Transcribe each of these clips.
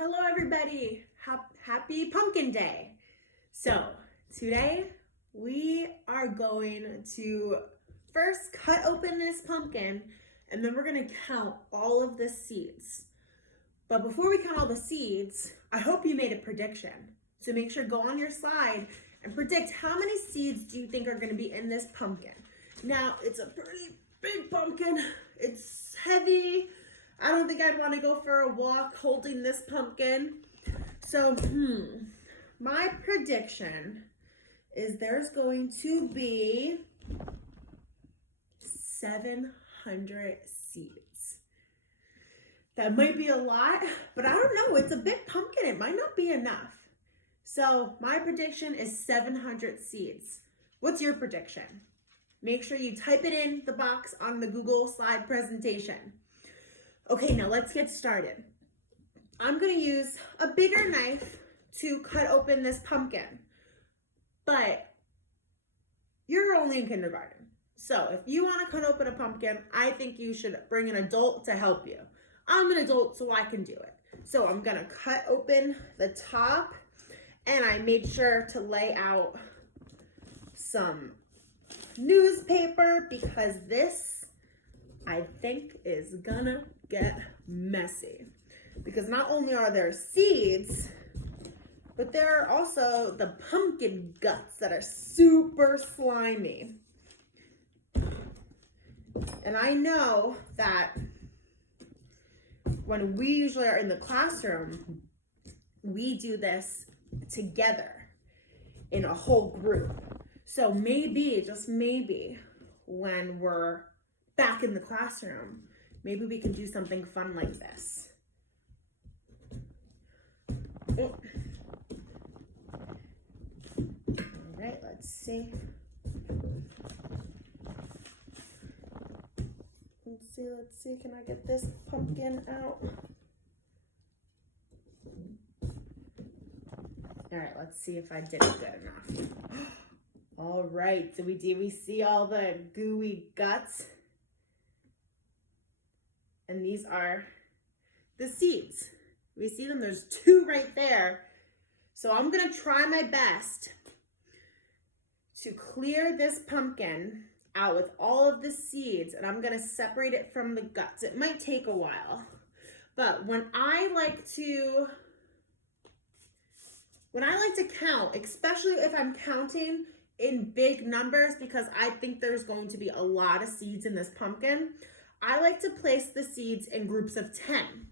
Hello everybody, happy Pumpkin Day. So today we are going to first cut open this pumpkin and then we're gonna count all of the seeds. But before we count all the seeds, I hope you made a prediction. So make sure go on your slide and predict how many seeds do you think are gonna be in this pumpkin. Now it's a pretty big pumpkin, it's heavy. I don't think I'd want to go for a walk holding this pumpkin. So, my prediction is there's going to be 700 seeds. That might be a lot, but I don't know. It's a big pumpkin. It might not be enough. So, my prediction is 700 seeds. What's your prediction? Make sure you type it in the box on the Google slide presentation. Okay, now let's get started. I'm gonna use a bigger knife to cut open this pumpkin, but you're only in kindergarten. So if you wanna cut open a pumpkin, I think you should bring an adult to help you. I'm an adult, so I can do it. So I'm gonna cut open the top, and I made sure to lay out some newspaper because this, I think, is gonna get messy because not only are there seeds, but there are also the pumpkin guts that are super slimy. And I know that when we usually are in the classroom, we do this together in a whole group. So maybe, just maybe, when we're back in the classroom, maybe we can do something fun like this. Oh. All right, let's see. Let's see, can I get this pumpkin out? All right, let's see if I did it good enough. All right, did we see all the gooey guts? And these are the seeds. We see them, there's two right there. So I'm gonna try my best to clear this pumpkin out with all of the seeds, and I'm gonna separate it from the guts. It might take a while, but when I like to count, especially if I'm counting in big numbers, because I think there's going to be a lot of seeds in this pumpkin, I like to place the seeds in groups of 10.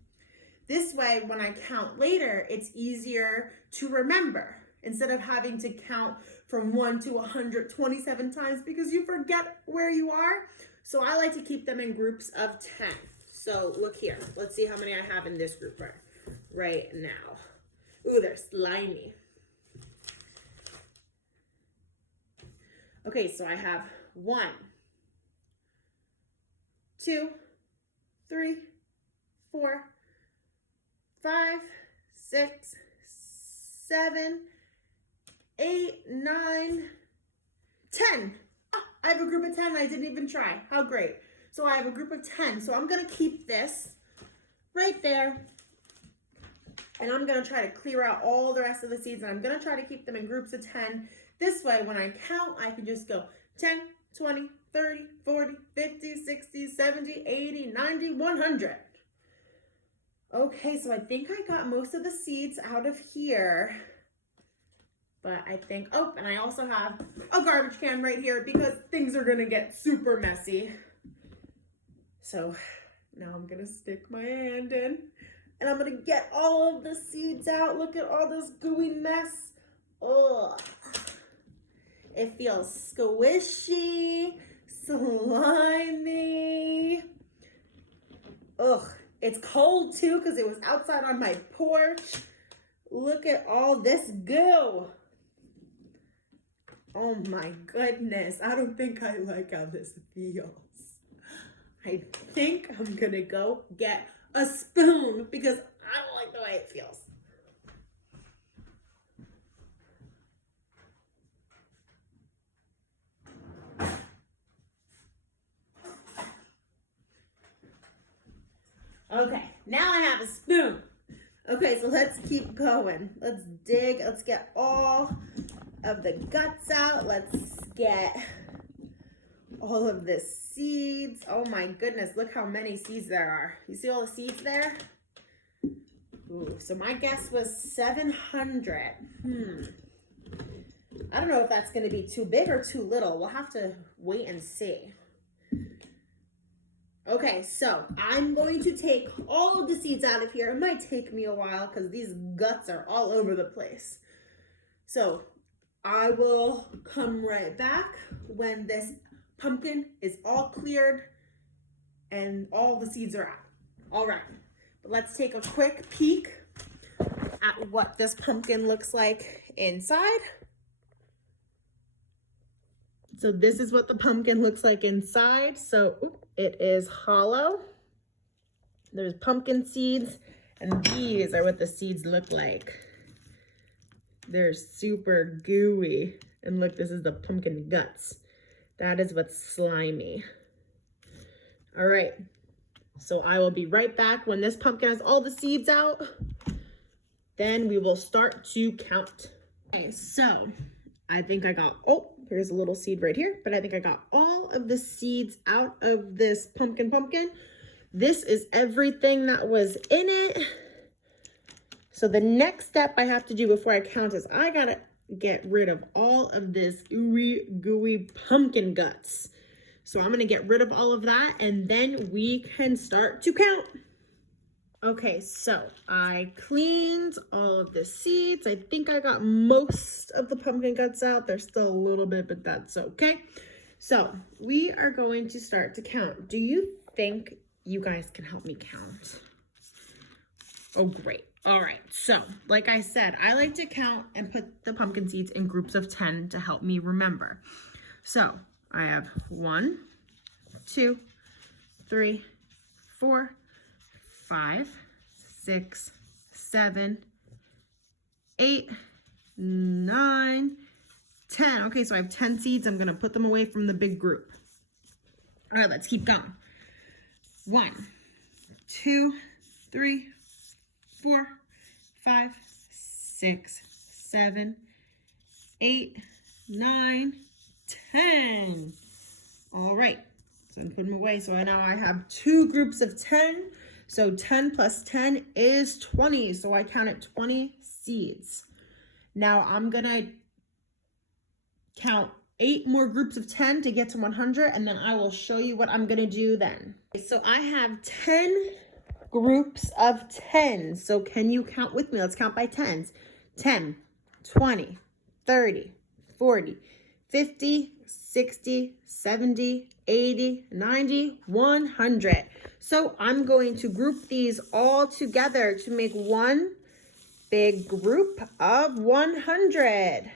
This way, when I count later, it's easier to remember instead of having to count from 1 to 127 times because you forget where you are. So I like to keep them in groups of 10. So look here. Let's see how many I have in this group right now. Ooh, they're slimy. Okay, so I have 1, 2, 3, 4, 5, 6, 7, 8, 9, 10. Oh, I have a group of 10. I didn't even try. How great. So I have a group of 10. So I'm going to keep this right there. And I'm going to try to clear out all the rest of the seeds. And I'm going to try to keep them in groups of 10. This way, when I count, I can just go 10, 20, 30, 40, 50, 60, 70, 80, 90, 100. Okay, so I think I got most of the seeds out of here. But I think, oh, and I also have a garbage can right here because things are gonna get super messy. So now I'm gonna stick my hand in and I'm gonna get all of the seeds out. Look at all this gooey mess. Ugh. It feels squishy, slimy. Ugh, it's cold too because it was outside on my porch. Look at all this goo. Oh my goodness, I don't think I like how this feels. I think I'm gonna go get a spoon because I don't like the way it feels. Okay, now I have a spoon. Okay, so let's keep going. Let's dig. Let's get all of the guts out. Let's get all of the seeds. Oh my goodness, look how many seeds there are. You see all the seeds there? Ooh, so my guess was 700. I don't know if that's going to be too big or too little. We'll have to wait and see. Okay, so I'm going to take all of the seeds out of here. It might take me a while because these guts are all over the place. So I will come right back when this pumpkin is all cleared and all the seeds are out. All right, but let's take a quick peek at what this pumpkin looks like inside. So this is what the pumpkin looks like inside. So it is hollow. There's pumpkin seeds, and these are what the seeds look like. They're super gooey. And look, this is the pumpkin guts. That is what's slimy. All right, so I will be right back when this pumpkin has all the seeds out. Then we will start to count. Okay, so I think I got, oh, here's a little seed right here, but I think I got all of the seeds out of this pumpkin. This is everything that was in it. So the next step I have to do before I count is I gotta get rid of all of this ooey gooey pumpkin guts. So I'm gonna get rid of all of that and then we can start to count. Okay, so I cleaned all of the seeds. I think I got most of the pumpkin guts out. There's still a little bit, but that's okay. So we are going to start to count. Do you think you guys can help me count? Oh, great. All right, so like I said, I like to count and put the pumpkin seeds in groups of 10 to help me remember. So I have 1, 2, 3, 4, 5, 6, 7, 8, 9, 10. Okay, so I have 10 seeds. I'm gonna put them away from the big group. All right, let's keep going. 1, 2, 3, 4, 5, 6, 7, 8, 9, 10. All right, so I'm putting them away. So now I have 2 groups of 10. So 10 plus 10 is 20. So I counted 20 seeds. Now I'm gonna count 8 more groups of 10 to get to 100, and then I will show you what I'm gonna do then. So I have 10 groups of 10. So can you count with me? Let's count by 10s. 10, 20, 30, 40, 50, 60, 70, 80, 90, 100. So I'm going to group these all together to make one big group of 100.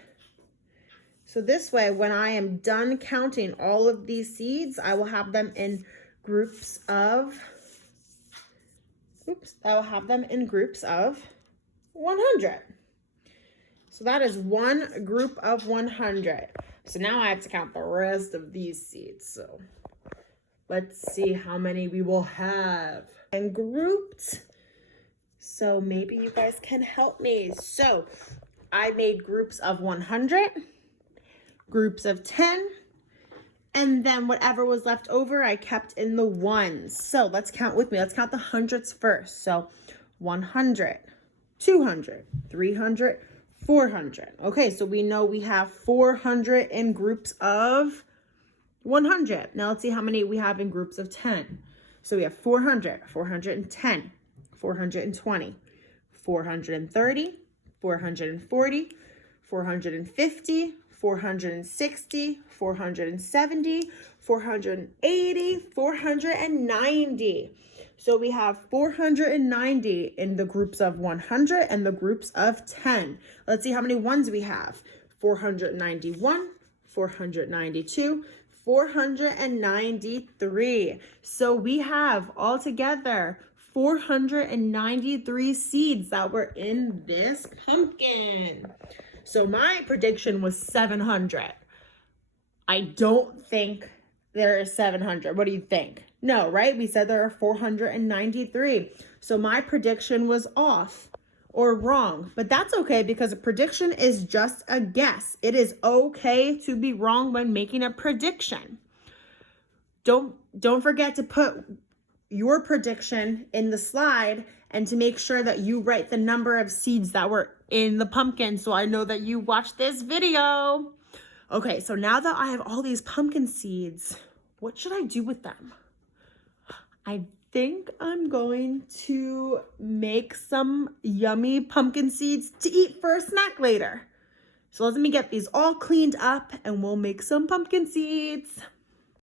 So this way, when I am done counting all of these seeds, I will have them in groups of, I will have them in groups of 100. So that is one group of 100. So now I have to count the rest of these seeds. So let's see how many we will have and grouped. So maybe you guys can help me. So I made groups of 100, groups of 10, and then whatever was left over, I kept in the ones. So let's count with me. Let's count the hundreds first. So 100, 200, 300, 400. Okay, so we know we have 400 in groups of 100. Now let's see how many we have in groups of 10. So we have 400, 410, 420, 430, 440, 450, 460, 470, 480, 490. So we have 490 in the groups of 100 and the groups of 10. Let's see how many ones we have. 491, 492, 493. So we have altogether 493 seeds that were in this pumpkin. So my prediction was 700. I don't think there is 700. What do you think? No, right? We said there are 493. So my prediction was off. or wrong, but that's okay because a prediction is just a guess. It is okay to be wrong when making a prediction. Don't forget to put your prediction in the slide and to make sure that you write the number of seeds that were in the pumpkin so I know that you watched this video. Okay, so now that I have all these pumpkin seeds, what should I do with them? I think I'm going to make some yummy pumpkin seeds to eat for a snack later. So let me get these all cleaned up and we'll make some pumpkin seeds.